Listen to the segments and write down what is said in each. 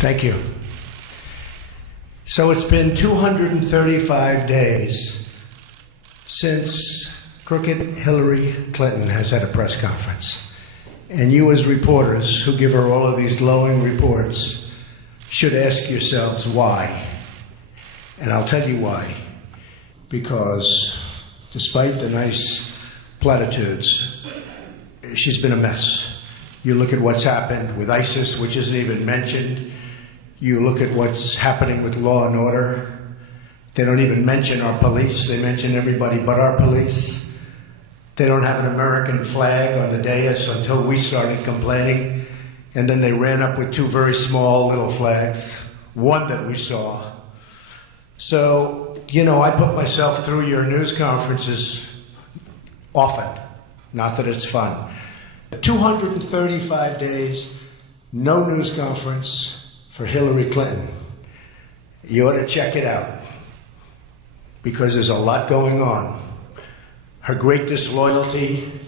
Thank you. So it's been 235 days since crooked Hillary Clinton has had a press conference. And you as reporters who give her all of these glowing reports should ask yourselves why. And I'll tell you why. Because despite the nice platitudes, she's been a mess. You look at what's happened with ISIS, which isn't even mentioned. You look at what's happening with law and order. They don't even mention our police. They mention everybody but our police. They don't have an American flag on the dais until we started complaining. And then they ran up with two very small little flags, one that we saw. So, you know, I put myself through your news conferences often. Not that it's fun. 235 days, no news conference for Hillary Clinton. You ought to check it out, because there's a lot going on. Her great disloyalty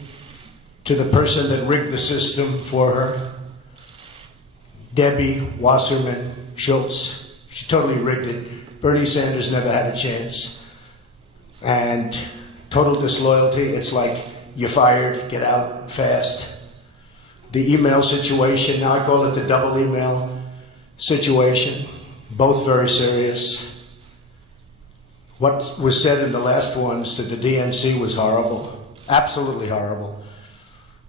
to the person that rigged the system for her, Debbie Wasserman Schultz. She totally rigged it. Bernie Sanders never had a chance. And total disloyalty, it's like you're fired, get out fast. The email situation, now I call it the double email situation, both very serious. What was said in the last ones to the DNC was horrible, absolutely horrible.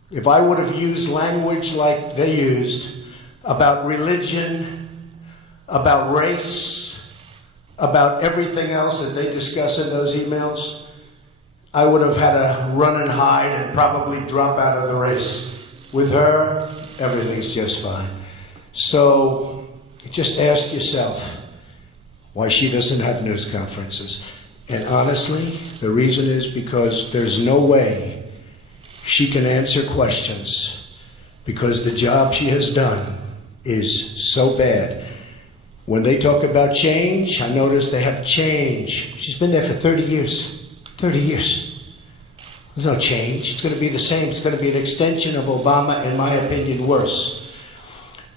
If I would have used language like they used about religion, about race, about everything else that they discuss in those emails, I would have had to run and hide and probably drop out of the race. With her, everything's just fine. So just ask yourself why she doesn't have news conferences. And honestly, the reason is because there's no way she can answer questions, because the job she has done is so bad. When they talk about change, I notice they have change. She's been there for 30 years. 30 years. There's no change. It's going to be the same. It's going to be an extension of Obama, in my opinion, worse.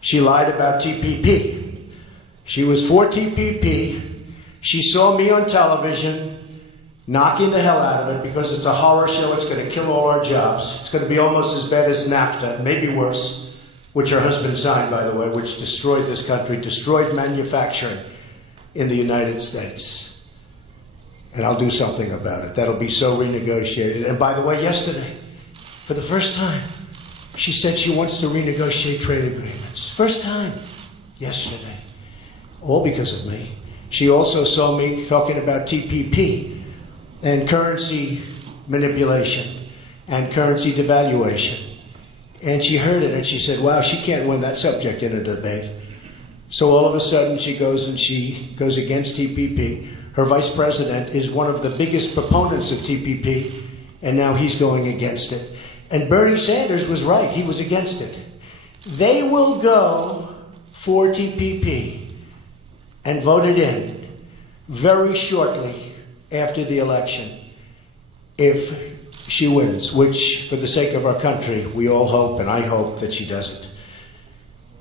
She lied about TPP. She was for TPP. She saw me on television knocking the hell out of it because it's a horror show. It's going to kill all our jobs. It's going to be almost as bad as NAFTA, maybe worse, which her husband signed, by the way, which destroyed this country, destroyed manufacturing in the United States. And I'll do something about it. That'll be so renegotiated. And by the way, yesterday, for the first time, she said she wants to renegotiate trade agreements. First time, yesterday. All because of me. She also saw me talking about TPP and currency manipulation and currency devaluation. And she heard it and she said, wow, she can't win that subject in a debate. So all of a sudden she goes against TPP. Her vice president is one of the biggest proponents of TPP, and now he's going against it. And Bernie Sanders was right. He was against it. They will go for TPP and vote it in very shortly after the election if she wins, which, for the sake of our country, we all hope, and I hope that she doesn't.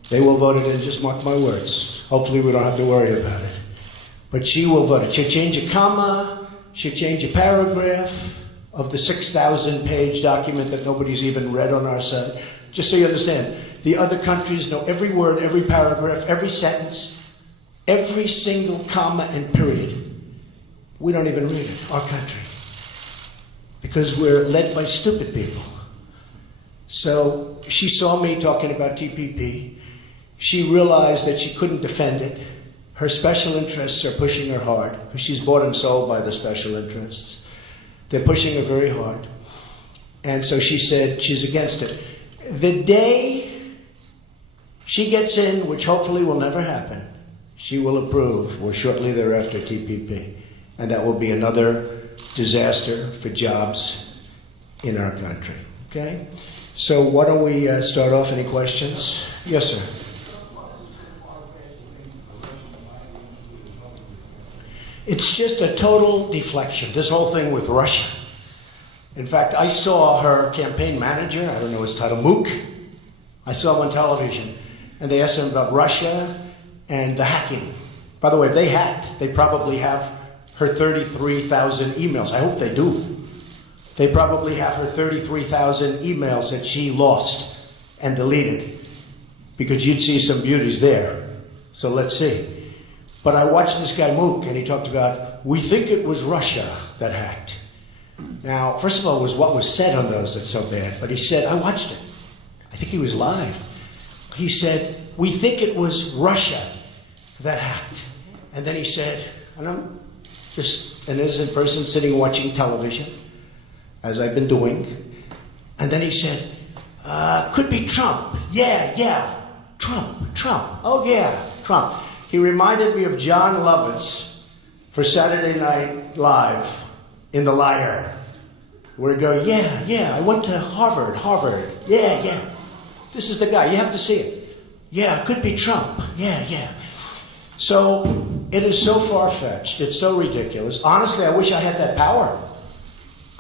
They will vote it in, just mark my words. Hopefully we don't have to worry about it. But she will vote it. She'll change a comma, she'll change a paragraph of the 6,000-page document that nobody's even read on our side. Just so you understand, the other countries know every word, every paragraph, every sentence, every single comma and period. We don't even read it, our country, because we're led by stupid people. So she saw me talking about TPP. She realized that she couldn't defend it. Her special interests are pushing her hard, because she's bought and sold by the special interests. They're pushing her very hard. And so she said she's against it. The day she gets in, which hopefully will never happen, she will approve, or shortly thereafter, TPP. And that will be another disaster for jobs in our country. Okay? So why don't we start off? Any questions? Yes, sir. It's just a total deflection, this whole thing with Russia. In fact, I saw her campaign manager, I don't know his title, Mook. I saw him on television, and they asked him about Russia, and the hacking. By the way, if they hacked, they probably have her 33,000 emails. I hope they do. They probably have her 33,000 emails that she lost and deleted, because you'd see some beauties there. So let's see. But I watched this guy Mook, and he talked about, we think it was Russia that hacked. Now, first of all, it was what was said on those that's so bad. But he said, I watched it. I think he was live. He said, we think it was Russia that hacked. And then he said, and I'm just an innocent person sitting watching television, as I've been doing. And then he said, could be Trump. Yeah, Trump. Oh, yeah, Trump. He reminded me of John Lovitz for Saturday Night Live in The Liar, where he go, yeah, I went to Harvard. Yeah. This is the guy. You have to see it. Yeah, it could be Trump. Yeah. So it is so far-fetched. It's so ridiculous. Honestly, I wish I had that power.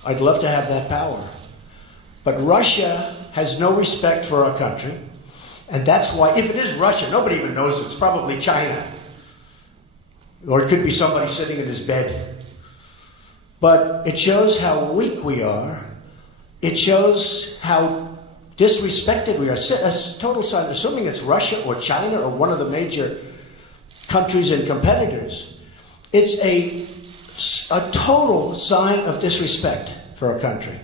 I'd love to have that power. But Russia has no respect for our country. And that's why, if it is Russia, nobody even knows it's probably China. Or it could be somebody sitting in his bed. But it shows how weak we are. It shows how disrespected we are. A total sign, assuming it's Russia or China or one of the major countries and competitors, it's a total sign of disrespect for our country.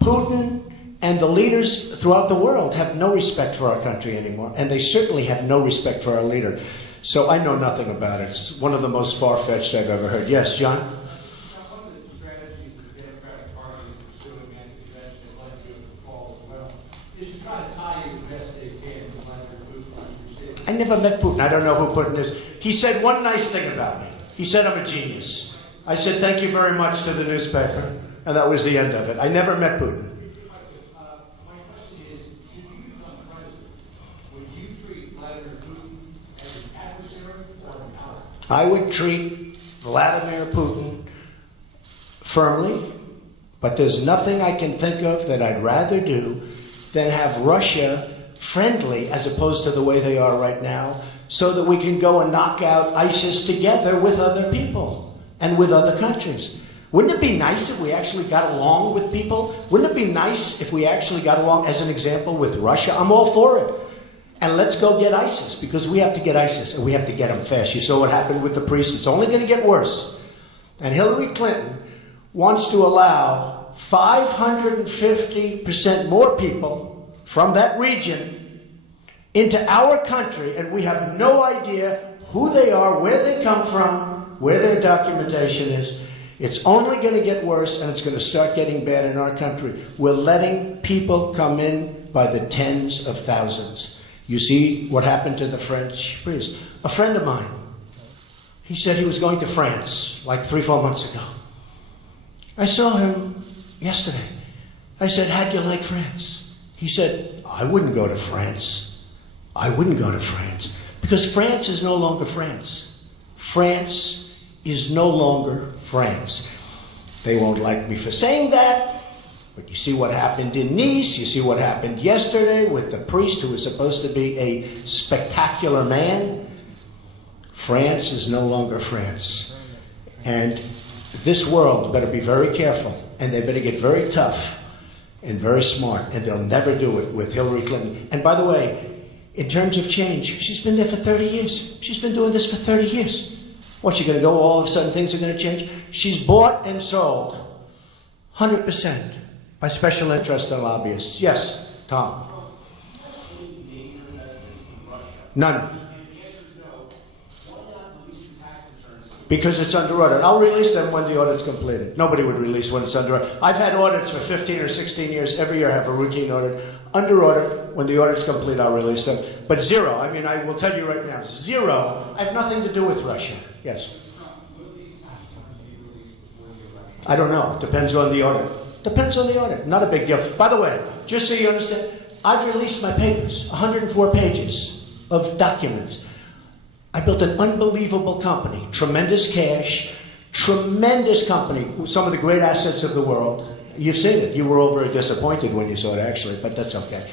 Putin and the leaders throughout the world have no respect for our country anymore, and they certainly have no respect for our leader. So I know nothing about it. It's one of the most far-fetched I've ever heard. Yes, John? One of the strategies the Democratic Party is pursuing, and eventually they'd like to fall as well, is to try to tie you as best they can to Vladimir Putin. I never met Putin. I don't know who Putin is. He said one nice thing about me. He said I'm a genius. I said thank you very much to the newspaper, and that was the end of it. I never met Putin. My question is, if you become president, would you treat Vladimir Putin as an adversary or an ally? I would treat Vladimir Putin firmly, but there's nothing I can think of that I'd rather do than have Russia friendly as opposed to the way they are right now, so that we can go and knock out ISIS together with other people and with other countries. Wouldn't it be nice if we actually got along with people? Wouldn't it be nice if we actually got along, as an example, with Russia? I'm all for it. And let's go get ISIS, because we have to get ISIS, and we have to get them fast. You saw what happened with the priests. It's only going to get worse. And Hillary Clinton wants to allow 550% more people from that region into our country, and we have no idea who they are, where they come from, where their documentation is. It's only going to get worse, and it's going to start getting bad in our country. We're letting people come in by the tens of thousands. You see what happened to the French priest. A friend of mine, he said he was going to France like 3-4 months ago. I saw him yesterday. I said, how'd you like France? He said, I wouldn't go to France. I wouldn't go to France. Because France is no longer France. France is no longer France. They won't like me for saying that, but you see what happened in Nice, you see what happened yesterday with the priest who was supposed to be a spectacular man. France is no longer France. And this world better be very careful, and they better get very tough and very smart, and they'll never do it with Hillary Clinton. And by the way, in terms of change, she's been there for 30 years. She's been doing this for 30 years. What's she going to go, all of a sudden things are going to change? She's bought and sold 100% by special interests and lobbyists. Yes, Tom? None. Because it's under audit. I'll release them when the audit's completed. Nobody would release when it's under audit. I've had audits for 15 or 16 years. Every year I have a routine audit. Under audit, when the audit's complete, I'll release them. But zero. I mean, I will tell you right now, zero. I have nothing to do with Russia. Yes? I don't know. Depends on the audit. Depends on the audit. Not a big deal. By the way, just so you understand, I've released my papers, 104 pages of documents. I built an unbelievable company, tremendous cash, tremendous company, some of the great assets of the world. You've seen it. You were all very disappointed when you saw it, actually, but that's okay.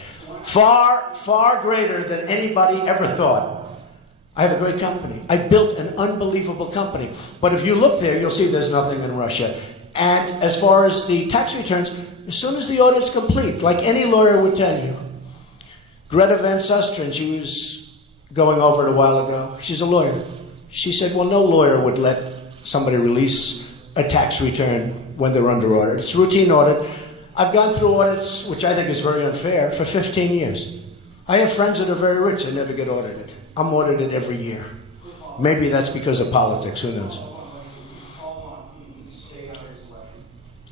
Far, far greater than anybody ever thought. I have a great company. I built an unbelievable company. But if you look there, you'll see there's nothing in Russia. And as far as the tax returns, as soon as the audit's complete, like any lawyer would tell you, Greta Van Susteren, she was going over it a while ago. She's a lawyer. She said, well, no lawyer would let somebody release a tax return when they're under audit. It's routine audit. I've gone through audits, which I think is very unfair, for 15 years. I have friends that are very rich and never get audited. I'm audited every year. Maybe that's because of politics, who knows?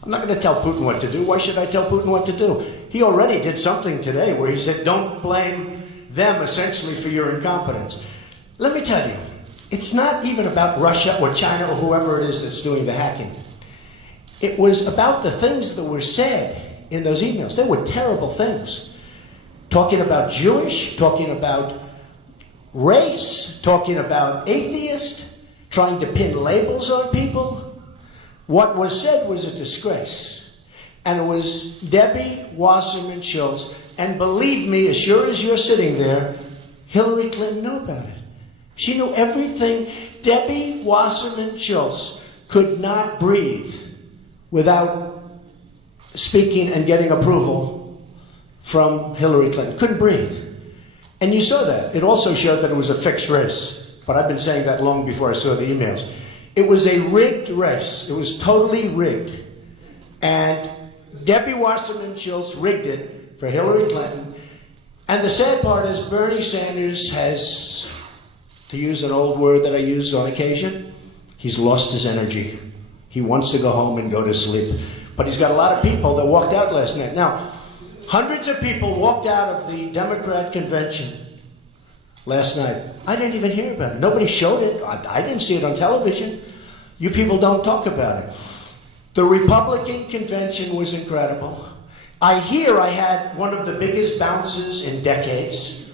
I'm not going to tell Putin what to do. Why should I tell Putin what to do? He already did something today where he said, don't blame them essentially for your incompetence. Let me tell you, it's not even about Russia or China or whoever it is that's doing the hacking. It was about the things that were said in those emails. They were terrible things. Talking about Jewish, talking about race, talking about atheist, trying to pin labels on people. What was said was a disgrace. And it was Debbie Wasserman Schultz. And believe me, as sure as you're sitting there, Hillary Clinton knew about it. She knew everything. Debbie Wasserman Schultz could not breathe without speaking and getting approval from Hillary Clinton. Couldn't breathe. And you saw that. It also showed that it was a fixed race. But I've been saying that long before I saw the emails. It was a rigged race. It was totally rigged. And Debbie Wasserman Schultz rigged it for Hillary Clinton. And the sad part is Bernie Sanders has, to use an old word that I use on occasion, he's lost his energy. He wants to go home and go to sleep. But he's got a lot of people that walked out last night. Now, hundreds of people walked out of the Democrat convention last night. I didn't even hear about it. Nobody showed it. I didn't see it on television. You people don't talk about it. The Republican convention was incredible. I hear I had one of the biggest bounces in decades.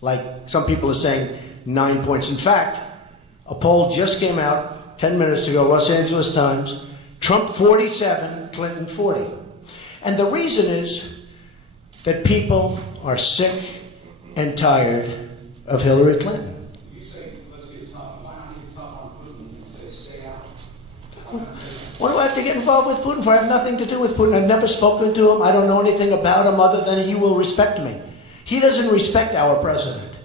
Like some people are saying 9 points. In fact, a poll just came out 10 minutes ago, Los Angeles Times. Trump 47, Clinton 40. And the reason is that people are sick and tired of Hillary Clinton. You say, let's get tough. Why not get tough on Putin and say, stay out? What do I have to get involved with Putin for? I have nothing to do with Putin. I've never spoken to him. I don't know anything about him other than he will respect me. He doesn't respect our president.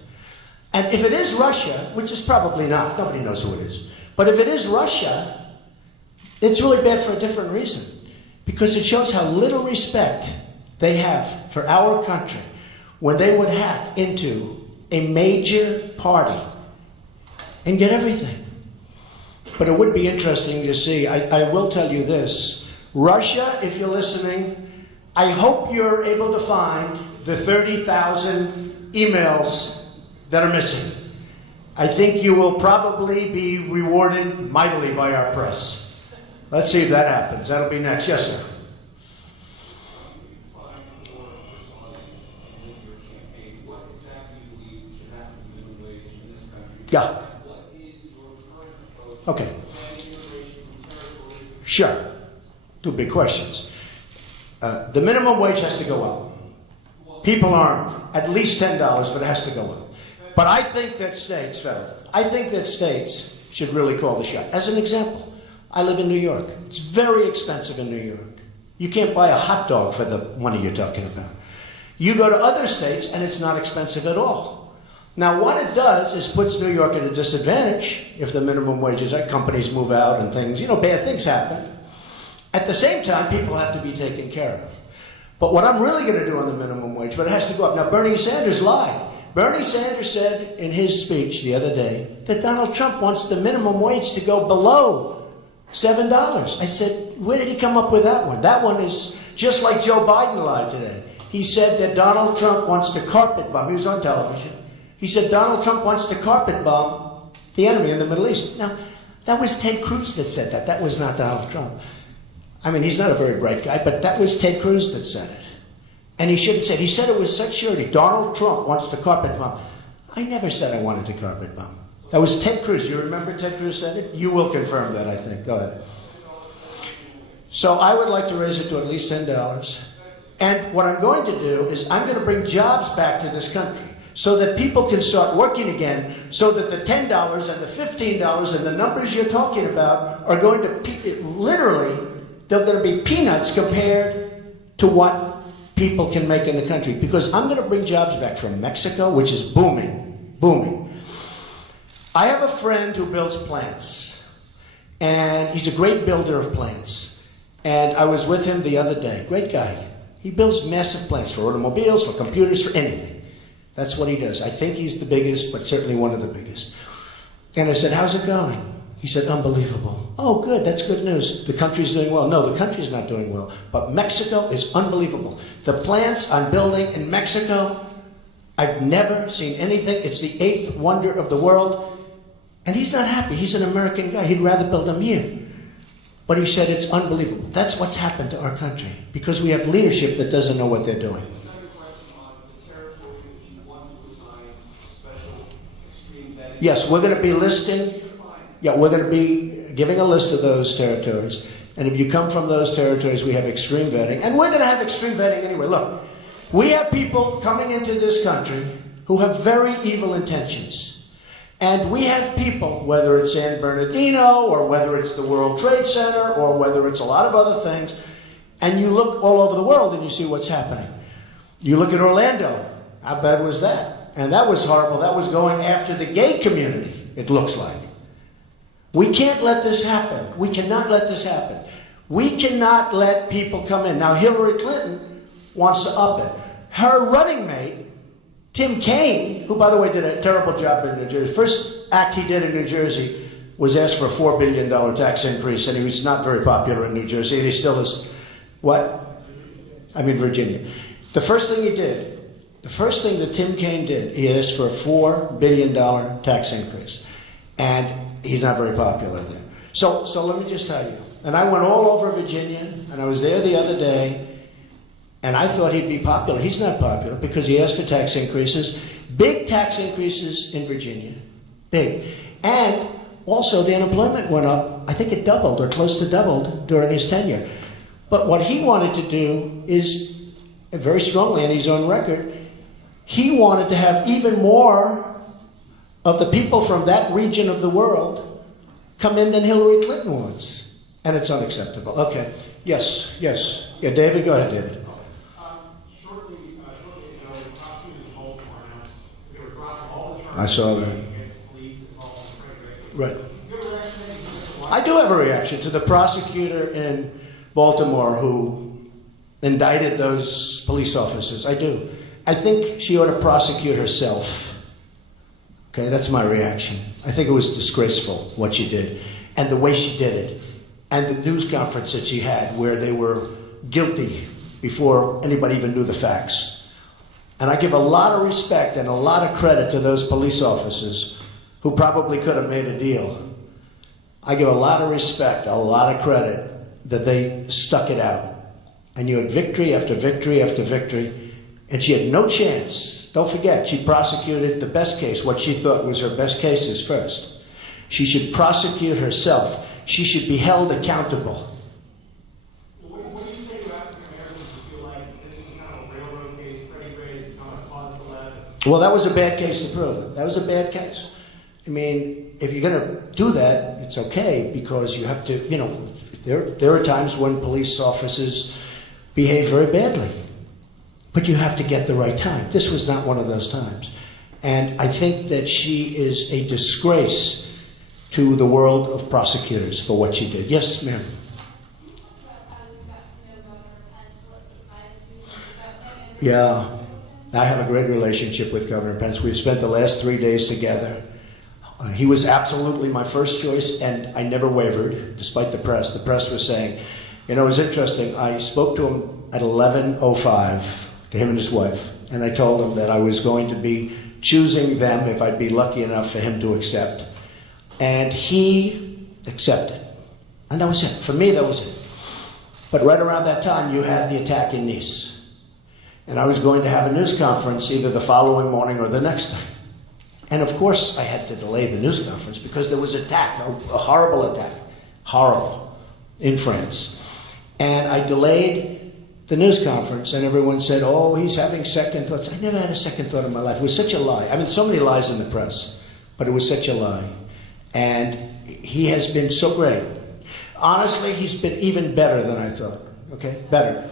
And if it is Russia, which is probably not, nobody knows who it is, but if it is Russia, it's really bad for a different reason. Because it shows how little respect they have for our country when they would hack into a major party and get everything. But it would be interesting to see. I will tell you this. Russia, if you're listening, I hope you're able to find the 30,000 emails that are missing. I think you will probably be rewarded mightily by our press. Let's see if that happens. That'll be next. Yes, sir. Yeah. Okay. Sure. Two big questions. The minimum wage has to go up. People aren't. At least $10, but it has to go up. But I think that states, states should really call the shot. As an example, I live in New York. It's very expensive in New York. You can't buy a hot dog for the money you're talking about. You go to other states and it's not expensive at all. Now, what it does is puts New York at a disadvantage if the minimum wages, companies move out and things, bad things happen. At the same time, people have to be taken care of. But what I'm really going to do on the minimum wage, but it has to go up. Now, Bernie Sanders lied. Bernie Sanders said in his speech the other day that Donald Trump wants the minimum wage to go below $7. I said, where did he come up with that one? That one is just like Joe Biden lied today. He said that Donald Trump wants to carpet bomb. He was on television. He said Donald Trump wants to carpet bomb the enemy in the Middle East. Now, that was Ted Cruz that said that. That was not Donald Trump. I mean, he's not a very bright guy, but that was Ted Cruz that said it. And he shouldn't say it. He said it with such surety. Donald Trump wants to carpet bomb. I never said I wanted to carpet bomb. That was Ted Cruz. You remember Ted Cruz said it? You will confirm that, I think. Go ahead. So I would like to raise it to at least $10. And what I'm going to do is I'm going to bring jobs back to this country. so that people can start working again, so that the $10 and the $15 and the numbers you're talking about are going to, literally, they're going to be peanuts compared to what people can make in the country. Because I'm going to bring jobs back from Mexico, which is booming, booming. I have a friend who builds plants, and he's a great builder of plants. And I was with him the other day. Great guy. He builds massive plants for automobiles, for computers, for anything. That's what he does. I think he's the biggest, but certainly one of the biggest. And I said, how's it going? He said, unbelievable. Oh, good. That's good news. The country's doing well. No, the country's not doing well. But Mexico is unbelievable. The plants I'm building in Mexico, I've never seen anything. It's the 8th wonder of the world. And he's not happy. He's an American guy. He'd rather build them here. But he said it's unbelievable. That's what's happened to our country. Because we have leadership that doesn't know what they're doing. Yes, we're going to be listing. Yeah, we're going to be giving a list of those territories. And if you come from those territories, we have extreme vetting. And we're going to have extreme vetting anyway. Look, we have people coming into this country who have very evil intentions. And we have people, whether it's San Bernardino, or whether it's the World Trade Center, or whether it's a lot of other things, and you look all over the world and you see what's happening. You look at Orlando. How bad was that? And that was horrible. That was going after the gay community, it looks like. We can't let this happen. We cannot let this happen. We cannot let people come in. Now, Hillary Clinton wants to up it. Her running mate, Tim Kaine, who, by the way, did a terrible job in New Jersey. First act he did in New Jersey was ask for a $4 billion tax increase, and he was not very popular in New Jersey, and he still is. What? I mean, Virginia. The first thing he did, the first thing that Tim Kaine did, he asked for a $4 billion tax increase. And he's not very popular there. So let me just tell you. And I went all over Virginia, and I was there the other day, and I thought he'd be popular. He's not popular because he asked for tax increases. Big tax increases in Virginia. Big. And also the unemployment went up. I think it doubled or close to doubled during his tenure. But what he wanted to do is, very strongly in his own record, he wanted to have even more of the people from that region of the world come in than Hillary Clinton wants. And it's unacceptable. Okay. Yes. Yeah, David, go ahead, David. Shortly ago, the prosecutors in Baltimore announced they were dropping all the charges I saw that. against police involved in Right. You have a reaction? I do have a reaction to the prosecutor in Baltimore who indicted those police officers. I do. I think she ought to prosecute herself. Okay, that's my reaction. I think it was disgraceful what she did, and the way she did it, and the news conference that she had where they were guilty before anybody even knew the facts. And I give a lot of respect and a lot of credit to those police officers who probably could have made a deal. I give a lot of respect, a lot of credit that they stuck it out. And you had victory after victory after victory, and she had no chance. Don't forget, she prosecuted the best case, what she thought was her best cases first. She should prosecute herself. She should be held accountable. What do you say to African Americans who feel like this is kind of a railroad case, Freddie Gray is kind of cause 11? Well, that was a bad case to prove. That was a bad case. I mean, if you're going to do that, it's okay, because you have to, you know, there are times when police officers behave very badly. But you have to get the right time. This was not one of those times. And I think that she is a disgrace to the world of prosecutors for what she did. Yes, ma'am. Yeah, I have a great relationship with Governor Pence. We've spent the last 3 days together. He was absolutely my first choice, and I never wavered, despite the press. The press was saying, you know, it was interesting. I spoke to him at 11:05, to him and his wife, and I told him that I was going to be choosing them if I'd be lucky enough for him to accept. And he accepted. And that was it. For me, that was it. But right around that time, you had the attack in Nice. And I was going to have a news conference either the following morning or the next day. And of course, I had to delay the news conference because there was an attack, a horrible attack, horrible, in France. And I delayed the news conference, and everyone said, oh, he's having second thoughts. I never had a second thought in my life. It was such a lie. I mean, so many lies in the press, but it was such a lie. And he has been so great. Honestly, he's been even better than I thought. Okay? Better.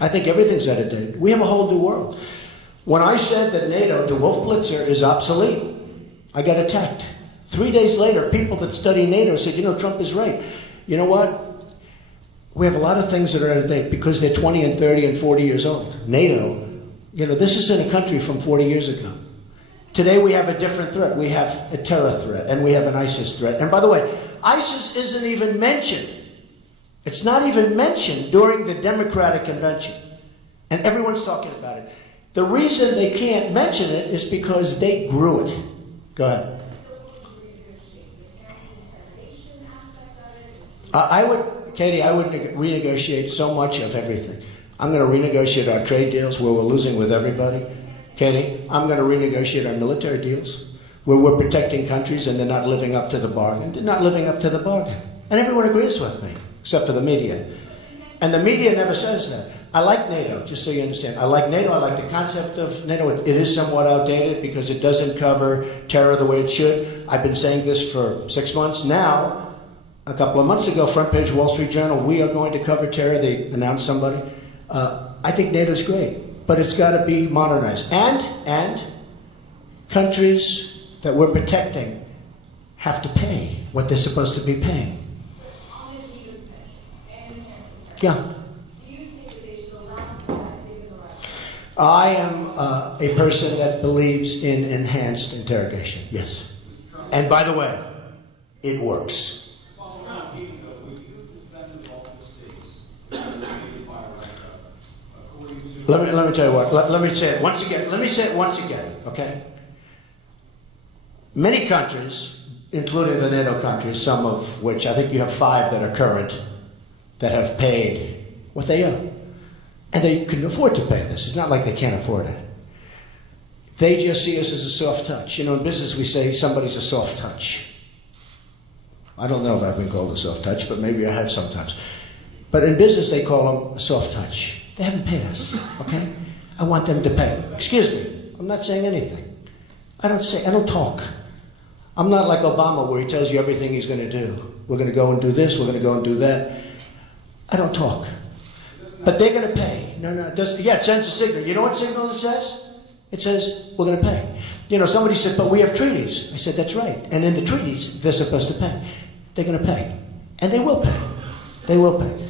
I think everything's out of date. We have a whole new world. When I said that NATO, to Wolf Blitzer, is obsolete, I got attacked. 3 days later, people that study NATO said, you know, Trump is right. You know what? We have a lot of things that are out of date because they're 20 and 30 and 40 years old. NATO, you know, this isn't a country from 40 years ago. Today we have a different threat. We have a terror threat, and we have an ISIS threat. And by the way, ISIS isn't even mentioned. It's not even mentioned during the Democratic convention. And everyone's talking about it. The reason they can't mention it is because they grew it. Go ahead. Katie, I would renegotiate so much of everything. I'm going to renegotiate our trade deals where we're losing with everybody. Katie, I'm going to renegotiate our military deals where we're protecting countries and they're not living up to the bargain. They're not living up to the bargain. And everyone agrees with me, except for the media. And the media never says that. I like NATO, just so you understand. I like NATO. I like the concept of NATO. It is somewhat outdated because it doesn't cover terror the way it should. I've been saying this for 6 months now. A couple of months ago, front page Wall Street Journal, we are going to cover terror. They announced somebody. I think NATO's great, but it's got to be modernized. And countries that we're protecting have to pay what they're supposed to be paying. Yeah. I am a person that believes in enhanced interrogation, yes. And by the way, it works. Let me tell you what. Let me say it once again. Let me say it once again, okay? Many countries, including the NATO countries, some of which, I think you have 5 that are current, that have paid what they owe. And they can afford to pay this. It's not like they can't afford it. They just see us as a soft touch. You know, in business we say somebody's a soft touch. I don't know if I've been called a soft touch, but maybe I have sometimes. But in business they call them a soft touch. They haven't paid us, okay? I want them to pay. Excuse me, I'm not saying anything. I don't talk. I'm not like Obama where he tells you everything he's going to do. We're going to go and do this, we're going to go and do that. I don't talk. But they're going to pay. No, it doesn't. Yeah, it sends a signal. You know what signal it says? It says, we're going to pay. You know, somebody said, but we have treaties. I said, that's right. And in the treaties, they're supposed to pay. They're going to pay. And they will pay. They will pay.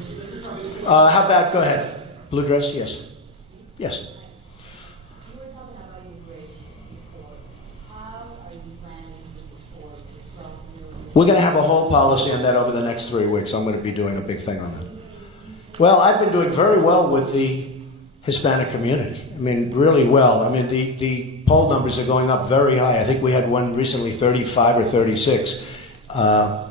How about, go ahead. Blue dress, yes. Yes. You were talking about immigration before. How are you planning to support the Trump? We're going to have a whole policy on that over the next 3 weeks. I'm going to be doing a big thing on that. Well, I've been doing very well with the Hispanic community. I mean, really well. I mean, the poll numbers are going up very high. I think we had one recently, 35 or 36. But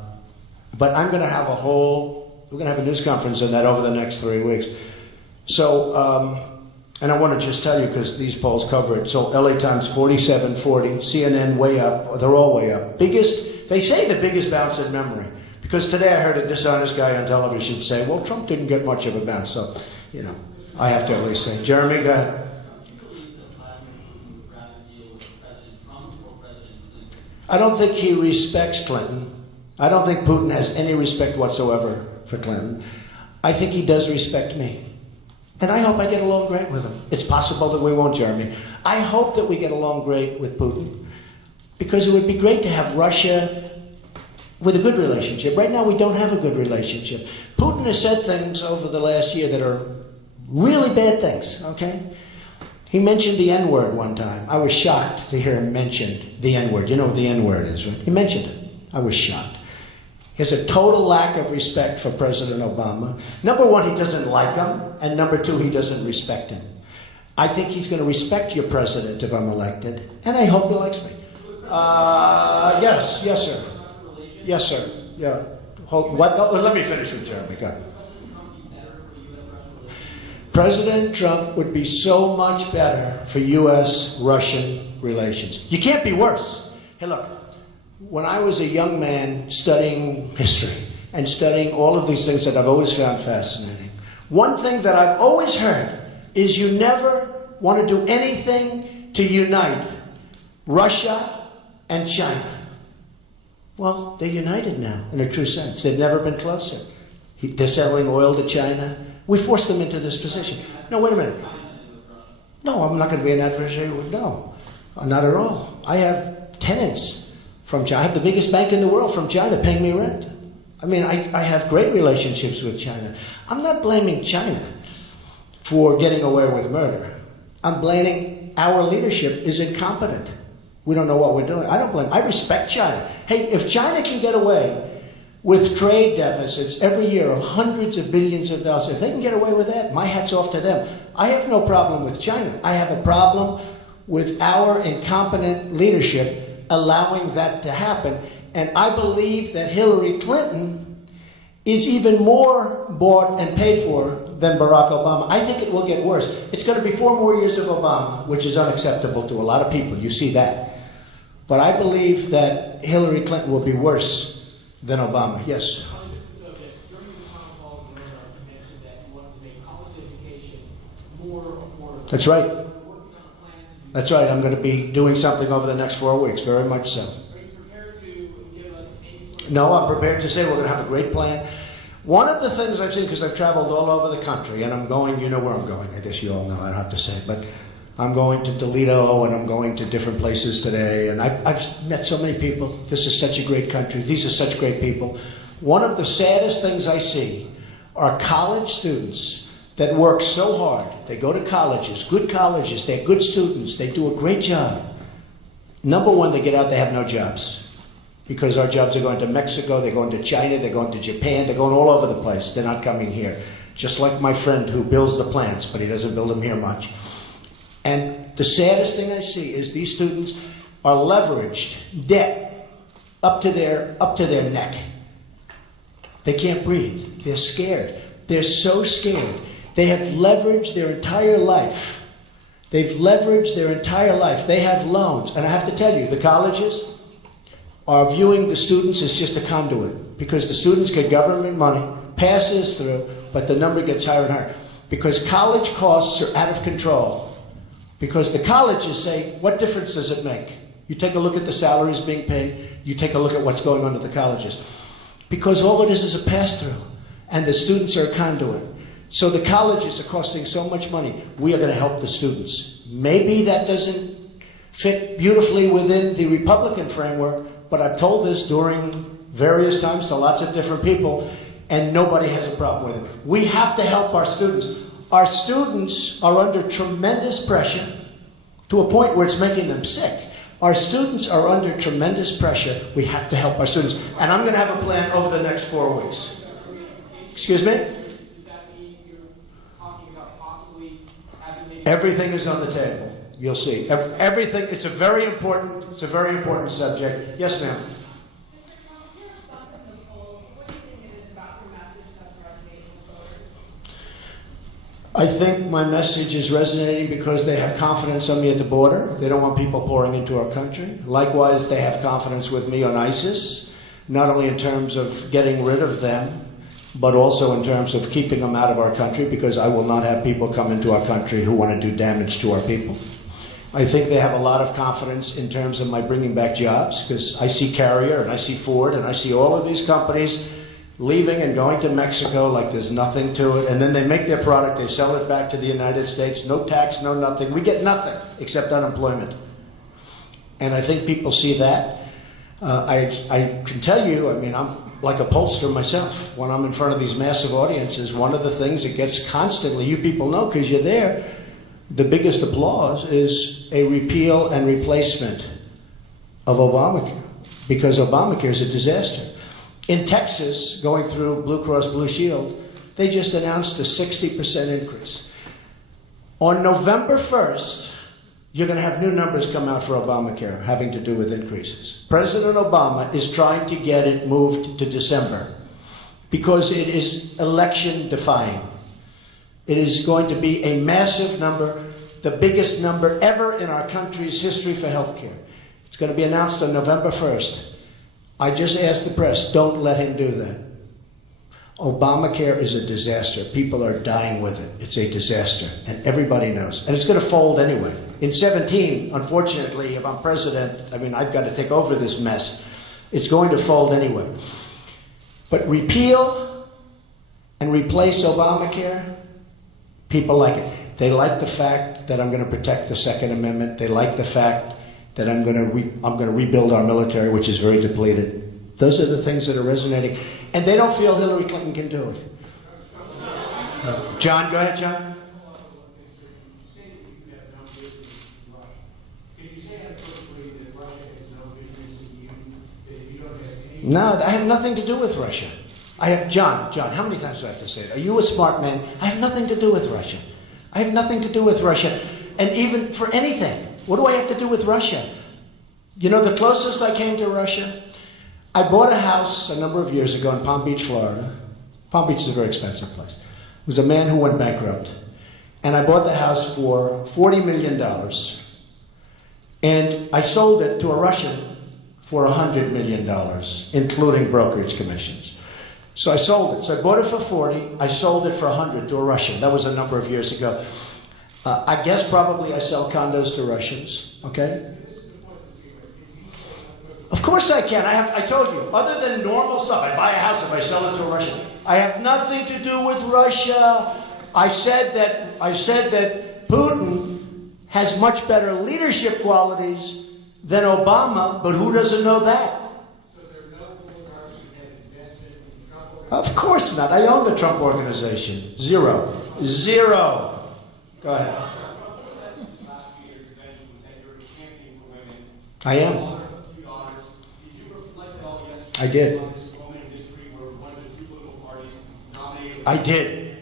I'm going to have we're going to have a news conference on that over the next 3 weeks. So, and I want to just tell you, because these polls cover it. So LA Times 47-40, CNN way up. They're all way up. They say the biggest bounce in memory. Because today I heard a dishonest guy on television say, well, Trump didn't get much of a bounce. So, you know, I have to at least say. Jeremy, go ahead. I don't think he respects Clinton. I don't think Putin has any respect whatsoever for Clinton. I think he does respect me. And I hope I get along great with him. It's possible that we won't, Jeremy. I hope that we get along great with Putin. Because it would be great to have Russia with a good relationship. Right now we don't have a good relationship. Putin has said things over the last year that are really bad things, okay? He mentioned the N-word one time. I was shocked to hear him mention the N-word. You know what the N-word is, right? He mentioned it. I was shocked. He has a total lack of respect for President Obama. Number one, he doesn't like him. And number two, he doesn't respect him. I think he's going to respect your president if I'm elected. And I hope he likes me. Yes, sir. Yes, sir. Yeah. Let me finish with Jeremy. Go. President Trump would be so much better for U.S.-Russian relations. You can't be worse. Hey, look. When I was a young man studying history, and studying all of these things that I've always found fascinating. One thing that I've always heard is you never want to do anything to unite Russia and China. Well, they're united now, in a true sense. They've never been closer. They're selling oil to China. We forced them into this position. No, wait a minute. No, I'm not going to be an adversary. No, not at all. I have tenants from China. I have the biggest bank in the world from China paying me rent. I mean, I have great relationships with China. I'm not blaming China for getting away with murder. I'm blaming our leadership is incompetent. We don't know what we're doing. I don't blame. I respect China. Hey, if China can get away with trade deficits every year of hundreds of billions of dollars, if they can get away with that, my hat's off to them. I have no problem with China. I have a problem with our incompetent leadership allowing that to happen. And I believe that Hillary Clinton is even more bought and paid for than Barack Obama. I think it will get worse. It's going to be 4 more years of Obama, which is unacceptable to a lot of people. You see that. But I believe that Hillary Clinton will be worse than Obama. Yes? So that during the town hall, you mentioned that you wanted to make college education more affordable. That's right. That's right. I'm going to be doing something over the next 4 weeks, very much so. Are you prepared to give us any sort of... No, I'm prepared to say we're going to have a great plan. One of the things I've seen, because I've traveled all over the country, and I'm going, you know where I'm going, I guess you all know, I don't have to say it, but I'm going to Toledo, and I'm going to different places today, and I've met so many people. This is such a great country. These are such great people. One of the saddest things I see are college students that work so hard. They go to colleges, good colleges, they're good students, they do a great job. Number one, they get out, they have no jobs. Because our jobs are going to Mexico, they're going to China, they're going to Japan, they're going all over the place. They're not coming here. Just like my friend who builds the plants, but he doesn't build them here much. And the saddest thing I see is these students are leveraged, debt, up to their neck. They can't breathe. They're scared. They're so scared. They have leveraged their entire life. They've leveraged their entire life. They have loans. And I have to tell you, the colleges are viewing the students as just a conduit, because the students get government money, passes through, but the number gets higher and higher. Because college costs are out of control. Because the colleges say, what difference does it make? You take a look at the salaries being paid, you take a look at what's going on at the colleges. Because all it is a pass-through, and the students are a conduit. So the colleges are costing so much money. We are going to help the students. Maybe that doesn't fit beautifully within the Republican framework, but I've told this during various times to lots of different people, and nobody has a problem with it. We have to help our students. Our students are under tremendous pressure to a point where it's making them sick. Our students are under tremendous pressure. We have to help our students. And I'm going to have a plan over the next 4 weeks. Excuse me? Does that mean you're talking about possibly having... Everything is on the table. You'll see. Everything. It's a very important subject. Yes, ma'am. I think my message is resonating because they have confidence on me at the border. They don't want people pouring into our country. Likewise, they have confidence with me on ISIS, not only in terms of getting rid of them, but also in terms of keeping them out of our country, because I will not have people come into our country who want to do damage to our people. I think they have a lot of confidence in terms of my bringing back jobs, because I see Carrier and I see Ford and I see all of these companies leaving and going to Mexico like there's nothing to it, and then they make their product, they sell it back to the United States, no tax, no nothing. We get nothing except unemployment. And I think people see that. I can tell you, I mean, I'm like a pollster myself. When I'm in front of these massive audiences, one of the things that gets constantly, you people know because you're there, the biggest applause is a repeal and replacement of Obamacare, because Obamacare is a disaster. In Texas, going through Blue Cross Blue Shield, they just announced a 60% increase. On November 1st, you're going to have new numbers come out for Obamacare having to do with increases. President Obama is trying to get it moved to December because it is election defying. It is going to be a massive number, the biggest number ever in our country's history for health care. It's going to be announced on November 1st. I just asked the press, don't let him do that. Obamacare is a disaster. People are dying with it. It's a disaster, and everybody knows. And it's going to fold anyway. In 17, unfortunately, if I'm president, I mean, I've got to take over this mess. It's going to fold anyway. But repeal and replace Obamacare, people like it. They like the fact that I'm going to protect the Second Amendment. They like the fact that I'm going to rebuild our military, which is very depleted. Those are the things that are resonating. And they don't feel Hillary Clinton can do it. John, go ahead, John. No, I have nothing to do with Russia. John, how many times do I have to say it? Are you a smart man? I have nothing to do with Russia. I have nothing to do with Russia. And even for anything, what do I have to do with Russia? You know, the closest I came to Russia, I bought a house a number of years ago in Palm Beach, Florida. Palm Beach is a very expensive place. It was a man who went bankrupt. And I bought the house for $40 million. And I sold it to a Russian for $100 million, including brokerage commissions. So I sold it. So I bought it for 40. I sold it for 100 to a Russian. That was a number of years ago. I guess probably I sell condos to Russians. Okay? Of course I can. I told you. Other than normal stuff, I buy a house if I sell it to a Russian. I have nothing to do with Russia. I said that Putin has much better leadership qualities than Obama, but who doesn't know that? So there are no oligarchs who have invested in the Trump Of course not. I own the Trump organization. Zero. Go ahead. I am. I did. I did.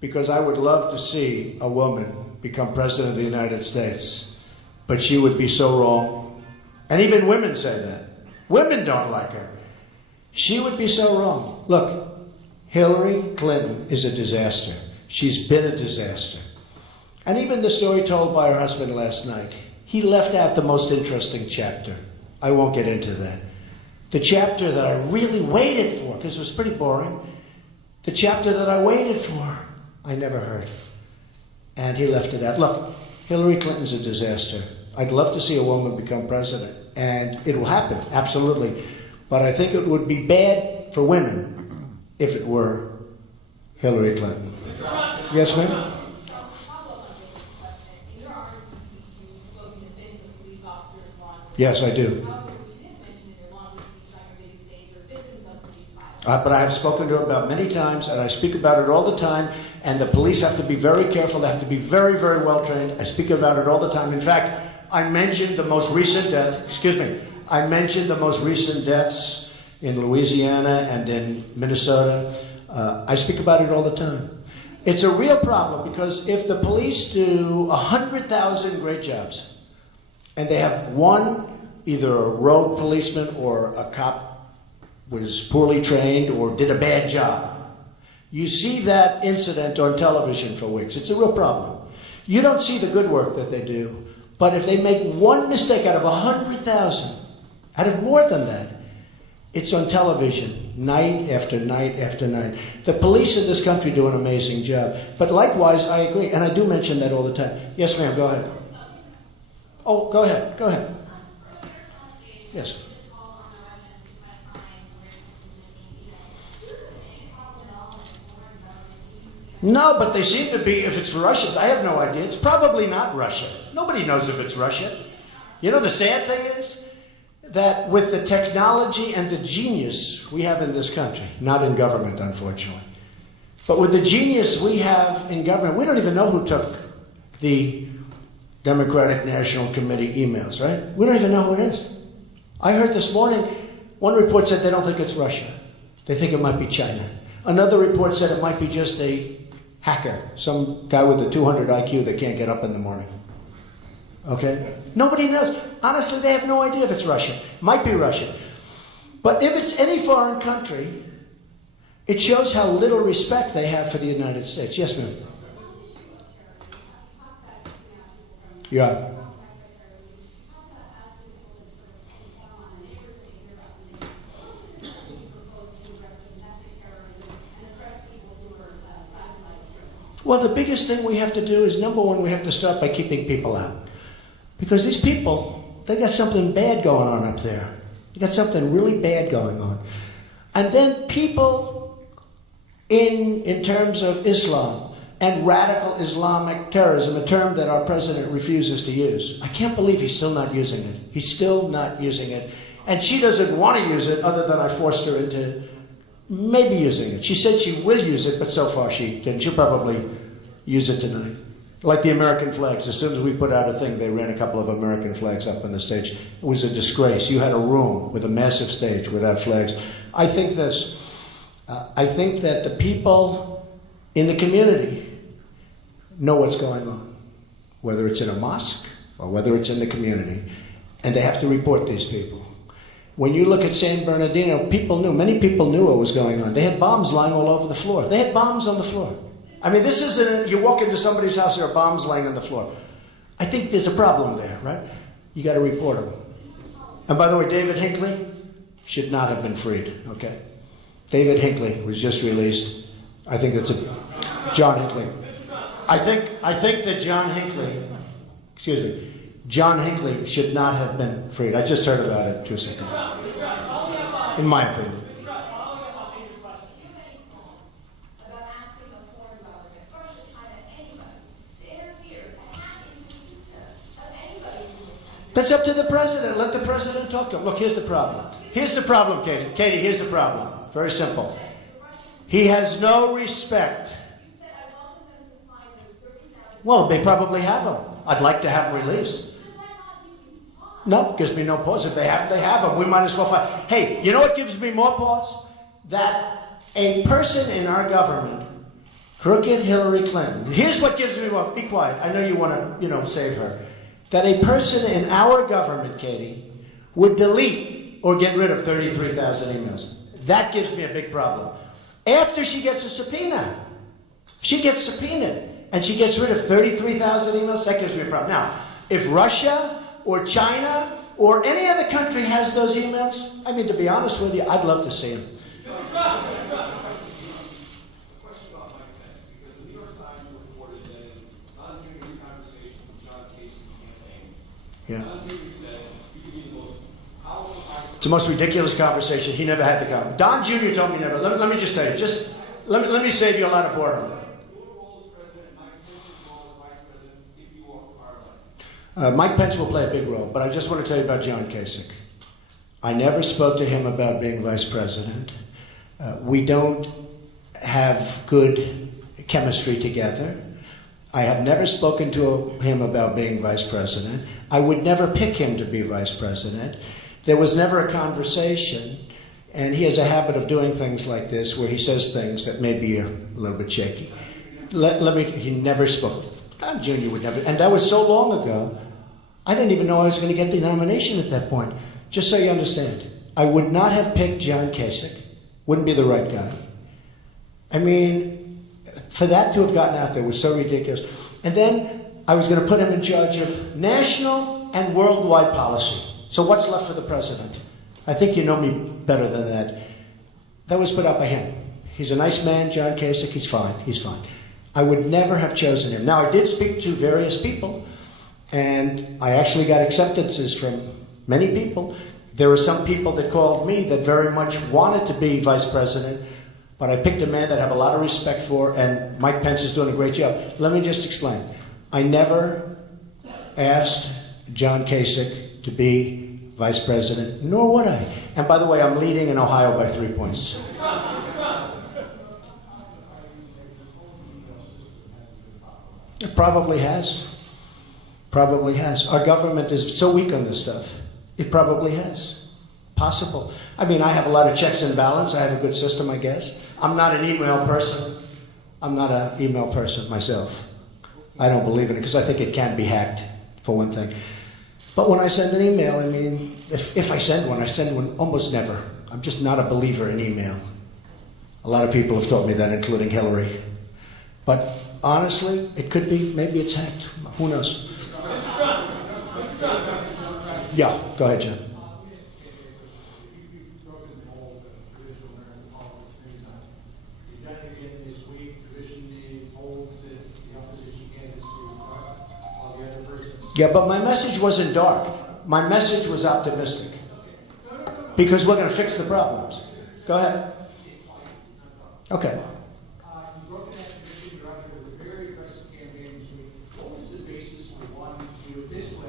Because I would love to see a woman become president of the United States. But she would be so wrong. And even women say that. Women don't like her. She would be so wrong. Look, Hillary Clinton is a disaster. She's been a disaster. And even the story told by her husband last night, he left out the most interesting chapter. I won't get into that. The chapter that I really waited for, because it was pretty boring, the chapter that I waited for, I never heard. And he left it out. Look, Hillary Clinton's a disaster. I'd love to see a woman become president. And it will happen, absolutely. But I think it would be bad for women if it were Hillary Clinton. Yes, ma'am? Yes, I do. But I have spoken to her about many times, and I speak about it all the time, and the police have to be very careful. They have to be very, very well trained. I speak about it all the time. In fact, I mentioned the most recent deaths in Louisiana and in Minnesota. I speak about it all the time. It's a real problem, because if the police do 100,000 great jobs, and they have one, either a rogue policeman or a cop was poorly trained or did a bad job, you see that incident on television for weeks. It's a real problem. You don't see the good work that they do, but if they make one mistake out of 100,000, out of more than that, it's on television night after night after night. The police in this country do an amazing job. But likewise, I agree, and I do mention that all the time. Yes, ma'am, go ahead. Oh, go ahead. Yes. No, but they seem to be, if it's Russians, I have no idea. It's probably not Russia. Nobody knows if it's Russia. You know, the sad thing is that with the technology and the genius we have in this country, not in government, unfortunately, but with the genius we have in government, we don't even know who took the Democratic National Committee emails, right? We don't even know who it is. I heard this morning, one report said they don't think it's Russia. They think it might be China. Another report said it might be just a hacker, some guy with a 200 IQ that can't get up in the morning. Okay? Nobody knows. Honestly, they have no idea if it's Russia. Might be Russia. But if it's any foreign country, it shows how little respect they have for the United States. Yes, ma'am. Yeah. Well, the biggest thing we have to do is, number one, we have to start by keeping people out. Because these people, they got something bad going on up there. They got something really bad going on. And then people in terms of Islam and radical Islamic terrorism, a term that our president refuses to use. I can't believe he's still not using it. He's still not using it. And she doesn't want to use it other than I forced her into maybe using it. She said she will use it, but so far she didn't. She'll probably use it tonight. Like the American flags. As soon as we put out a thing, they ran a couple of American flags up on the stage. It was a disgrace. You had a room with a massive stage without flags. I think this. I think that the people in the community know what's going on, whether it's in a mosque or whether it's in the community, and they have to report these people. When you look at San Bernardino, many people knew what was going on. They had bombs lying all over the floor. They had bombs on the floor. I mean, this isn't, you walk into somebody's house, there are bombs laying on the floor. I think there's a problem there, right? You got to report them. And by the way, David Hinckley should not have been freed, okay? David Hinckley was just released. I think that's John Hinckley. I think that John Hinckley should not have been freed. I just heard about it 2 seconds ago. In my opinion. That's up to the president. Let the president talk to him. Look, here's the problem. Here's the problem, Katie. Katie, here's the problem. Very simple. He has no respect. Well, they probably have him. I'd like to have him released. No, gives me no pause. If they have him. We might as well fight. Hey, you know what gives me more pause? That a person in our government, crooked Hillary Clinton, here's what gives me more. Be quiet. I know you want to, save her. That a person in our government, Katie, would delete or get rid of 33,000 emails. That gives me a big problem. After she gets a subpoena, she gets subpoenaed, and she gets rid of 33,000 emails, that gives me a problem. Now, if Russia or China or any other country has those emails, I mean, to be honest with you, I'd love to see them. Yeah. It's the most ridiculous conversation. He never had the conversation. Don Jr. told me never. Let me just tell you. Let me save you a lot of boredom. Mike Pence will play a big role, but I just want to tell you about John Kasich. I never spoke to him about being vice president. We don't have good chemistry together. I have never spoken to him about being vice president. I would never pick him to be vice president. There was never a conversation, and he has a habit of doing things like this where he says things that may be a little bit shaky. He never spoke. Don Jr. would never, and that was so long ago, I didn't even know I was going to get the nomination at that point. Just so you understand, I would not have picked John Kasich. Wouldn't be the right guy. I mean, for that to have gotten out there was so ridiculous. And then I was going to put him in charge of national and worldwide policy. So what's left for the president? I think you know me better than that. That was put up by him. He's a nice man, John Kasich. He's fine. He's fine. I would never have chosen him. Now, I did speak to various people, and I actually got acceptances from many people. There were some people that called me that very much wanted to be vice president, but I picked a man that I have a lot of respect for, and Mike Pence is doing a great job. Let me just explain. I never asked John Kasich to be vice president, nor would I. And by the way, I'm leading in Ohio by 3 points. It probably has. Probably has. Our government is so weak on this stuff. It probably has. Possible. I mean, I have a lot of checks and balance. I have a good system, I guess. I'm not an email person. I'm not an email person myself. I don't believe in it because I think it can be hacked, for one thing. But when I send an email, I mean, if I send one almost never. I'm just not a believer in email. A lot of people have told me that, including Hillary. But honestly, it could be, maybe it's hacked. Who knows? Yeah, go ahead, John. Yeah, but my message wasn't dark. My message was optimistic. Because we're going to fix the problems. Go ahead. Okay. You broke an exhibition, you're out there with a very aggressive campaign this week. What was the basis for wanting to do it this way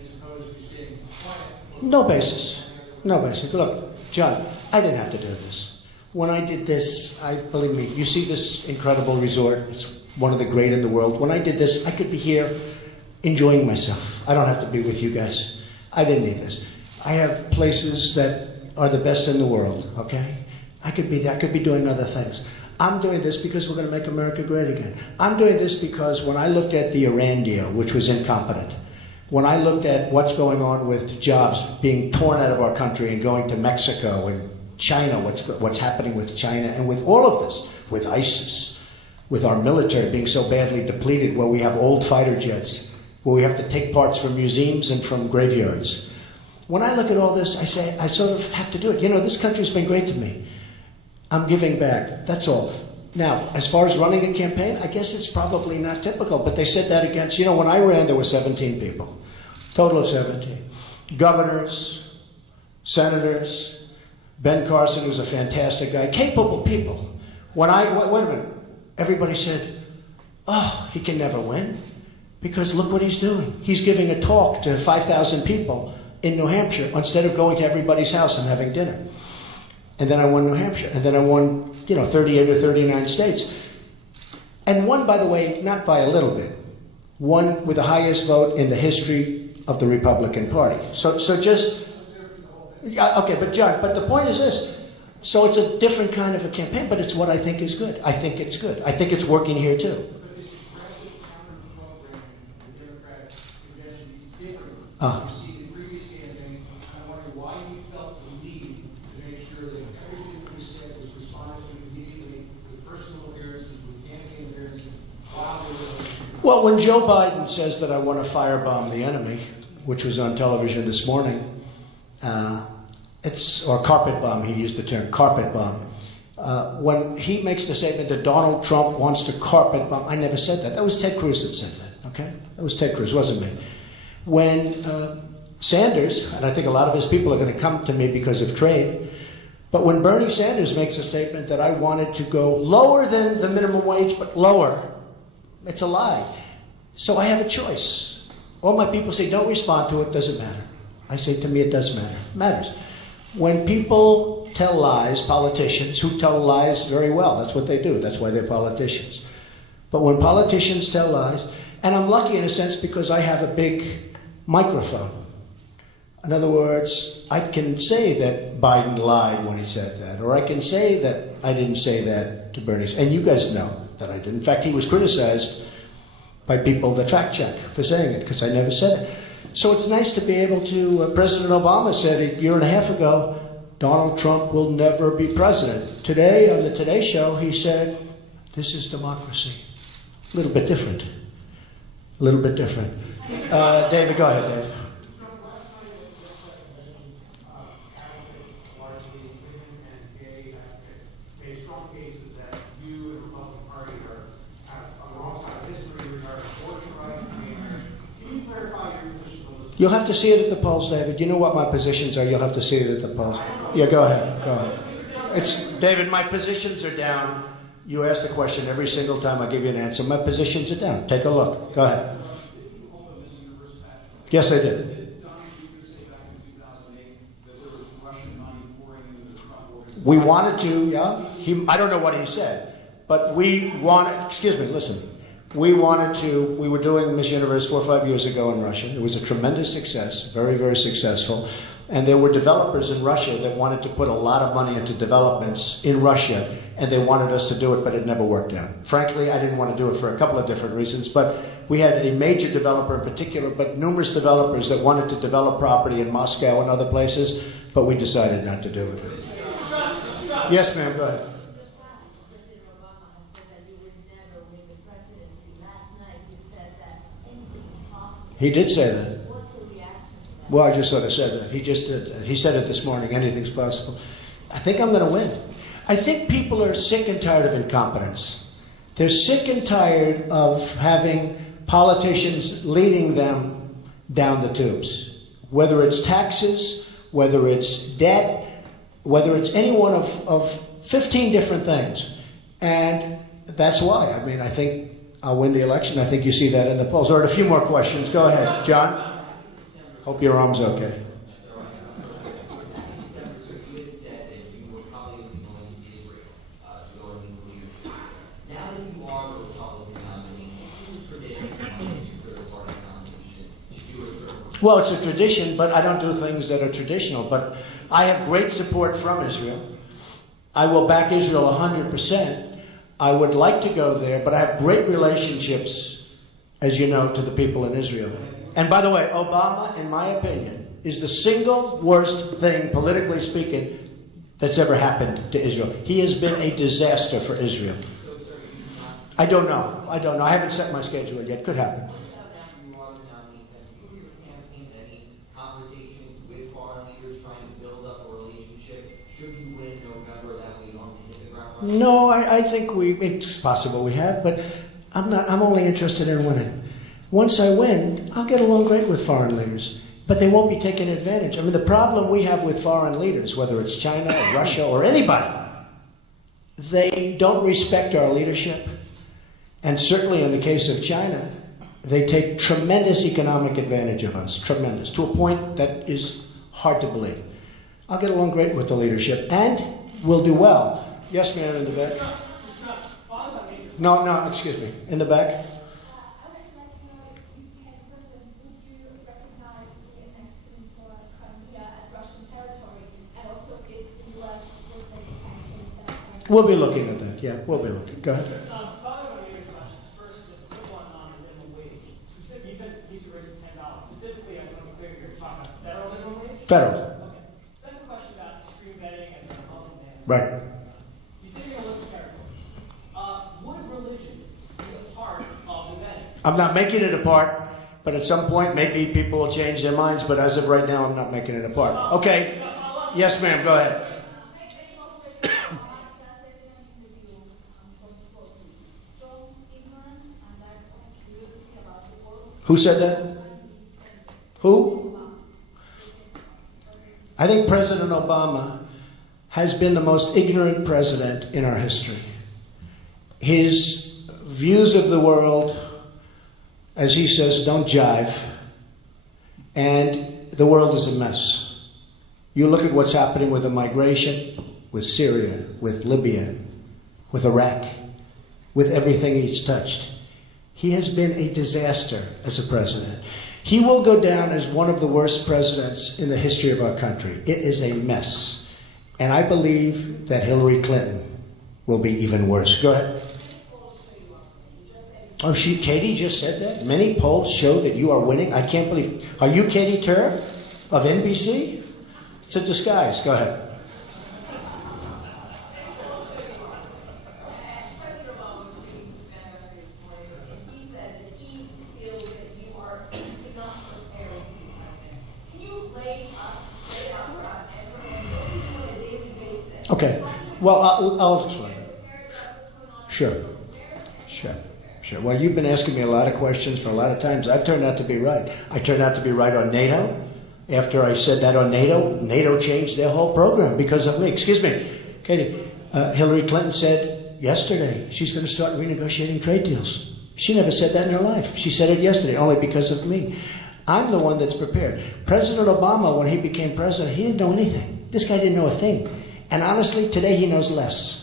as opposed to staying quiet? No basis. No basis. Look, John, I didn't have to do this. When I did this, believe me, you see this incredible resort. It's one of the great in the world. When I did this, I could be here enjoying myself. I don't have to be with you guys. I didn't need this. I have places that are the best in the world, okay? I could be there. I could be doing other things. I'm doing this because we're going to make America great again. I'm doing this because when I looked at the Iran deal, which was incompetent, when I looked at what's going on with jobs being torn out of our country and going to Mexico and China, what's happening with China, and with all of this, with ISIS, with our military being so badly depleted, where we have old fighter jets, where we have to take parts from museums and from graveyards. When I look at all this, I say, I sort of have to do it. You know, this country's been great to me. I'm giving back. That's all. Now, as far as running a campaign, I guess it's probably not typical, but they said that against, you know, when I ran, there were 17 people. Total of 17. Governors, senators, Ben Carson, who's a fantastic guy, capable people. When wait a minute, everybody said, oh, he can never win, because look what he's doing. He's giving a talk to 5,000 people in New Hampshire instead of going to everybody's house and having dinner. And then I won New Hampshire, and then I won, 38 or 39 states. And won, by the way, not by a little bit, won with the highest vote in the history of the Republican Party. So just, okay, but John, but the point is this. So it's a different kind of a campaign, but it's what I think is good. I think it's good. I think it's working here too. But this aggressive counter-program in the Democratic convention is different. You see the previous campaigns, I'm wondering why you felt the need to make sure that everything that was said was responded to immediately with personal appearances, with campaign appearances, while they were... Well, when Joe Biden says that I want to firebomb the enemy, which was on television this morning, or carpet bomb, he used the term, carpet bomb. When he makes the statement that Donald Trump wants to carpet bomb, I never said that. That was Ted Cruz that said that, okay? That was Ted Cruz, wasn't me. When Sanders, and I think a lot of his people are going to come to me because of trade, but when Bernie Sanders makes a statement that I wanted to go lower than the minimum wage, but lower, it's a lie. So I have a choice. All my people say, don't respond to it, doesn't matter. I say, to me, it does matter. It matters. When people tell lies, politicians who tell lies very well, that's what they do. That's why they're politicians. But when politicians tell lies, and I'm lucky in a sense because I have a big microphone. In other words, I can say that Biden lied when he said that, or I can say that I didn't say that to Bernie. And you guys know that I did. In fact, he was criticized by people that fact check for saying it, because I never said it. So it's nice to be able to, President Obama said a year and a half ago, Donald Trump will never be president. Today, on the Today Show, he said, this is democracy. A little bit different. A little bit different. David, go ahead, Dave. You'll have to see it at the polls, David. You know what my positions are. You'll have to see it at the polls. Yeah, go ahead. Go ahead. David, my positions are down. You ask the question every single time I give you an answer. My positions are down. Take a look. Go ahead. Yes, I did. We wanted to, yeah. I don't know what he said, but we wanted, excuse me, listen. We were doing Miss Universe 4 or 5 years ago in Russia. It was a tremendous success, very, very successful. And there were developers in Russia that wanted to put a lot of money into developments in Russia, and they wanted us to do it, but it never worked out. Frankly, I didn't want to do it for a couple of different reasons, but we had a major developer in particular, but numerous developers that wanted to develop property in Moscow and other places, but we decided not to do it. Yes, ma'am, go ahead. He did say that. What's the reaction to that? Well, I just sort of said that. He said it this morning, anything's possible. I think I'm going to win. I think people are sick and tired of incompetence. They're sick and tired of having politicians leading them down the tubes. Whether it's taxes, whether it's debt, whether it's any one of 15 different things. And that's why. I mean, I think I'll win the election. I think you see that in the polls. All right, a few more questions. Go ahead. John? Hope your arm's okay. Well, it's a tradition, but I don't do things that are traditional. But I have great support from Israel. I will back Israel 100%. I would like to go there, but I have great relationships, as you know, to the people in Israel. And by the way, Obama, in my opinion, is the single worst thing, politically speaking, that's ever happened to Israel. He has been a disaster for Israel. I don't know. I haven't set my schedule yet. Could happen. No, I think it's possible we have, but I'm only interested in winning. Once I win, I'll get along great with foreign leaders, but they won't be taking advantage. I mean, the problem we have with foreign leaders, whether it's China or Russia or anybody, they don't respect our leadership. And certainly in the case of China, they take tremendous economic advantage of us, tremendous, to a point that is hard to believe. I'll get along great with the leadership, and we'll do well. Yes, ma'am, in the back. No, excuse me. In the back. I would like to know if you can, President, would you recognize the annexation of Crimea as Russian territory, and also if the U.S. would make sanctions that? We'll be looking at that. Yeah, we'll be looking. Go ahead. First, the quick one on the minimum wage. You said you raised it $10. Specifically, I want to be clear, you're talking about federal minimum wage? Federal. Okay. Second question about extreme vetting and the housing ban. Right. I'm not making it apart, but at some point maybe people will change their minds, but as of right now I'm not making it apart. Okay. Yes, ma'am, go ahead. Who said that? Who? I think President Obama has been the most ignorant president in our history. His views of the world, as he says, don't jive. And the world is a mess. You look at what's happening with the migration, with Syria, with Libya, with Iraq, with everything he's touched. He has been a disaster as a president. He will go down as one of the worst presidents in the history of our country. It is a mess. And I believe that Hillary Clinton will be even worse. Go ahead. Oh, Katie just said that? Many polls show that you are winning? I can't believe. Are you Katie Tur of NBC? It's a disguise. Go ahead. Okay. Well, I'll explain it. Sure. Well, you've been asking me a lot of questions for a lot of times. I've turned out to be right. I turned out to be right on NATO. After I said that on NATO changed their whole program because of me. Excuse me, Katie. Hillary Clinton said yesterday she's going to start renegotiating trade deals. She never said that in her life. She said it yesterday, only because of me. I'm the one that's prepared. President Obama, when he became president, he didn't know anything. This guy didn't know a thing. And honestly, today he knows less.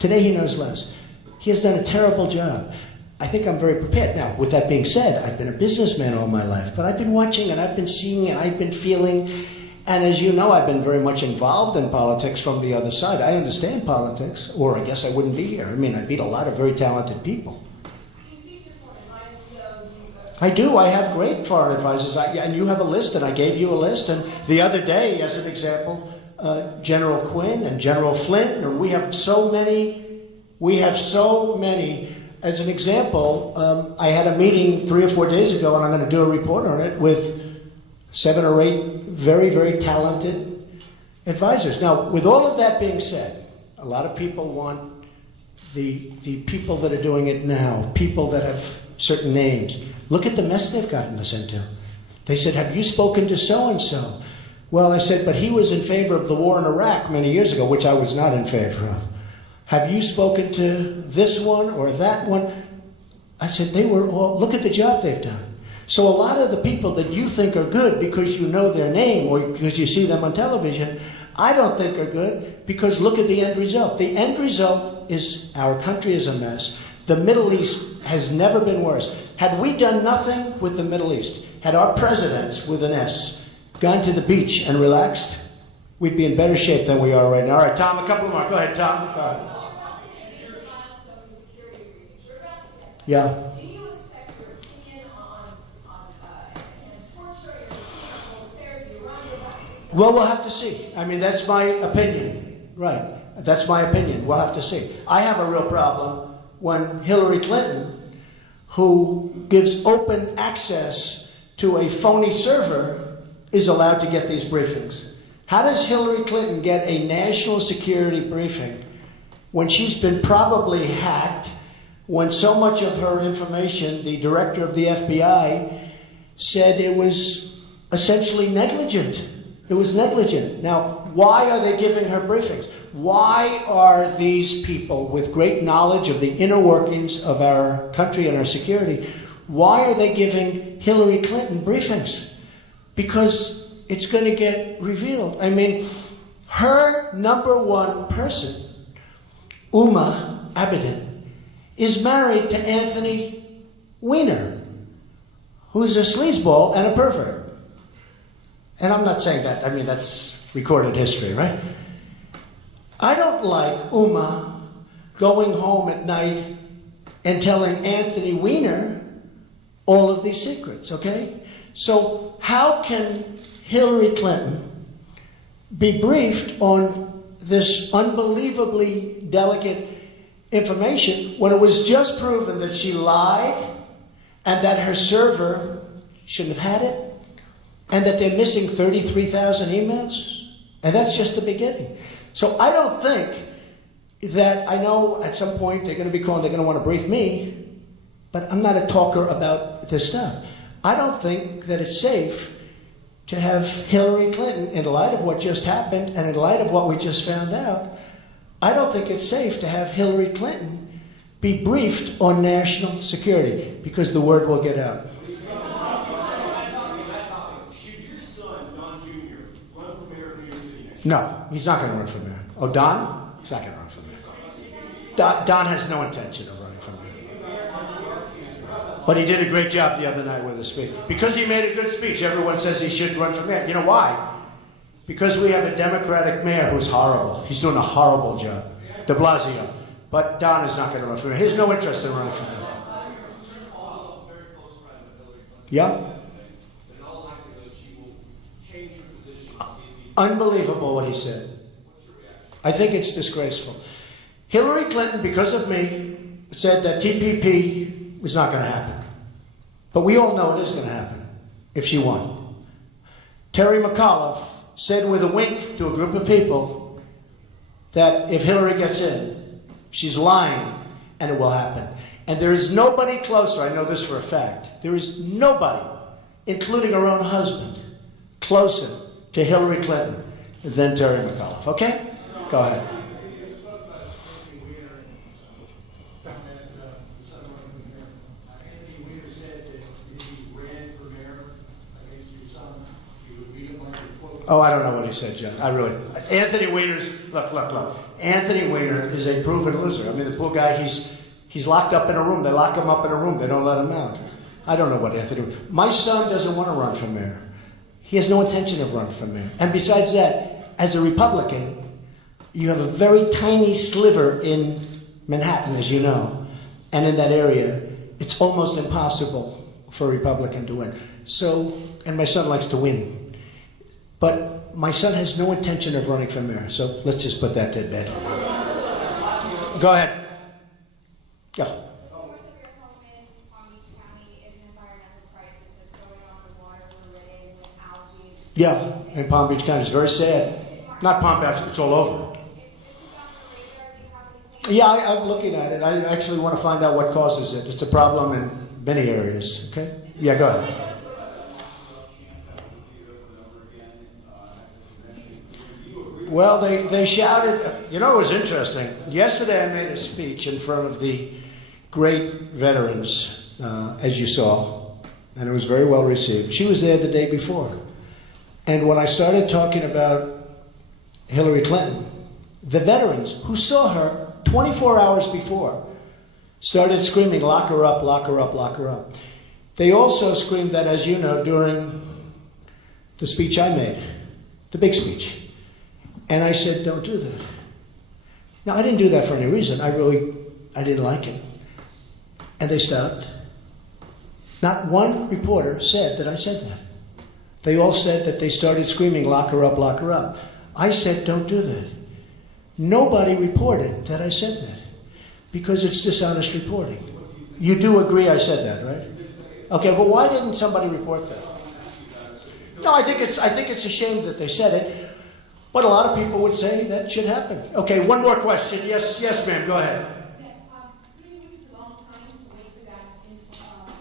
He has done a terrible job. I think I'm very prepared. Now, with that being said, I've been a businessman all my life, but I've been watching and I've been seeing and I've been feeling, and as you know, I've been very much involved in politics from the other side. I understand politics, or I guess I wouldn't be here. I mean, I beat a lot of very talented people. I do. I have great foreign advisors. And you have a list, and I gave you a list. And the other day, as an example, General Quinn and General Flint, and we have so many. As an example, I had a meeting 3 or 4 days ago, and I'm going to do a report on it, with 7 or 8 very, very talented advisors. Now, with all of that being said, a lot of people want the people that are doing it now, people that have certain names. Look at the mess they've gotten us into. They said, have you spoken to so-and-so? Well, I said, but he was in favor of the war in Iraq many years ago, which I was not in favor of. Have you spoken to this one or that one? I said, they were all, look at the job they've done. So a lot of the people that you think are good because you know their name or because you see them on television, I don't think are good because look at the end result. The end result is our country is a mess. The Middle East has never been worse. Had we done nothing with the Middle East, had our presidents, with an S, gone to the beach and relaxed, we'd be in better shape than we are right now. All right, Tom, a couple more. Go ahead, Tom. Go ahead. Yeah. Do you expect your opinion on torture or affairs of Iran? Well, we'll have to see. I mean, that's my opinion. Right. That's my opinion. We'll have to see. I have a real problem when Hillary Clinton, who gives open access to a phony server, is allowed to get these briefings. How does Hillary Clinton get a national security briefing when she's been probably hacked, when so much of her information, the director of the FBI said it was essentially negligent? It was negligent. Now, why are they giving her briefings? Why are these people with great knowledge of the inner workings of our country and our security, why are they giving Hillary Clinton briefings? Because it's going to get revealed. I mean, her number one person, Uma Abedin, is married to Anthony Weiner, who's a sleazeball and a pervert. And I'm not saying that. I mean, that's recorded history, right? I don't like Uma going home at night and telling Anthony Weiner all of these secrets, okay? So how can Hillary Clinton be briefed on this unbelievably delicate information when it was just proven that she lied and that her server shouldn't have had it and that they're missing 33,000 emails? And that's just the beginning. So I don't think that, I know at some point they're going to be calling, they're going to want to brief me, but I'm not a talker about this stuff. I don't think that it's safe to have Hillary Clinton, in light of what just happened and in light of what we just found out, I don't think it's safe to have Hillary Clinton be briefed on national security because the word will get out. Should your son, Don Jr., run for mayor of New York City next year? No, he's not going to run for mayor. Oh, Don? He's not going to run for mayor. Don has no intention of running for mayor. But he did a great job the other night with his speech. Because he made a good speech, everyone says he should run for mayor. You know why? Because we have a Democratic mayor who's horrible. He's doing a horrible job. De Blasio. But Don is not going to run for mayor. He has no interest in running for mayor. Yeah? Unbelievable what he said. I think it's disgraceful. Hillary Clinton, because of me, said that TPP was not going to happen. But we all know it is going to happen if she won. Terry McAuliffe said with a wink to a group of people that if Hillary gets in, she's lying and it will happen. And there is nobody closer, I know this for a fact, there is nobody, including her own husband, closer to Hillary Clinton than Terry McAuliffe. Okay? Go ahead. Oh, I don't know what he said, John. I really... Anthony Weiner's... Look. Anthony Weiner is a proven loser. I mean, the poor guy, he's locked up in a room. They lock him up in a room. They don't let him out. I don't know what Anthony... My son doesn't want to run for mayor. He has no intention of running for mayor. And besides that, as a Republican, you have a very tiny sliver in Manhattan, as you know. And in that area, it's almost impossible for a Republican to win. So, and my son likes to win. But my son has no intention of running for mayor, so let's just put that to bed. Go ahead. Go. North of your home in Palm Beach County is an environmental crisis that's going on with water polluting, with algae. Yeah, in Palm Beach County. It's very sad. Not Palm Beach, it's all over. Yeah, I'm looking at it. I actually want to find out what causes it. It's a problem in many areas. Okay? Yeah, go ahead. Well, they shouted. You know, it was interesting. Yesterday I made a speech in front of the great veterans, as you saw, and it was very well received. She was there the day before. And when I started talking about Hillary Clinton, the veterans who saw her 24 hours before started screaming, lock her up, lock her up, lock her up. They also screamed that, as you know, during the speech I made, the big speech. And I said, don't do that. Now, I didn't do that for any reason. I didn't like it. And they stopped. Not one reporter said that I said that. They all said that they started screaming, lock her up, lock her up. I said, don't do that. Nobody reported that I said that because it's dishonest reporting. You do agree I said that, right? Okay, but why didn't somebody report that? No, I think it's a shame that they said it, but a lot of people would say that should happen. Okay, one more question. Yes, ma'am, go ahead. Yes, 3 weeks is a long time to wait for that important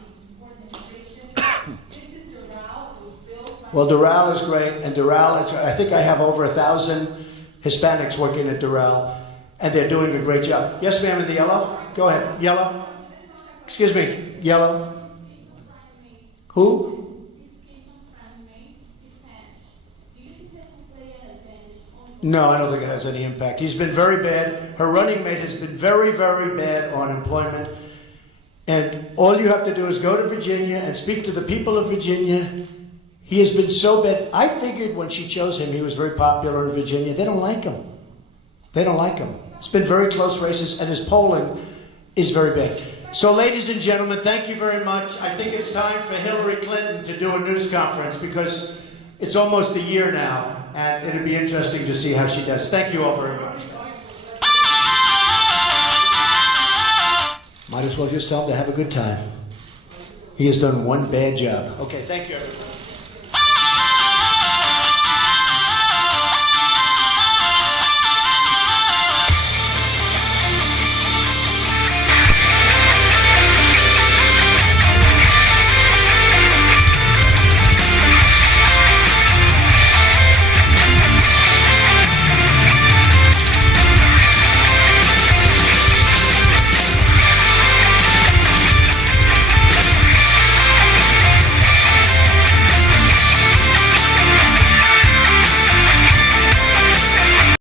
information. This is Doral. It was built by... Well, Doral is great, and Doral, I think I have over 1,000 Hispanics working at Doral, and they're doing a great job. Yes, ma'am, in the yellow? Go ahead. Yellow? Excuse me, yellow? Who? No, I don't think it has any impact. He's been very bad. Her running mate has been very, very bad on employment. And all you have to do is go to Virginia and speak to the people of Virginia. He has been so bad. I figured when she chose him, he was very popular in Virginia. They don't like him. They don't like him. It's been very close races, and his polling is very bad. So, ladies and gentlemen, thank you very much. I think it's time for Hillary Clinton to do a news conference because it's almost a year now, and it'll be interesting to see how she does. Thank you all very much. Might as well just tell him to have a good time. He has done one bad job. Okay, thank you, everybody.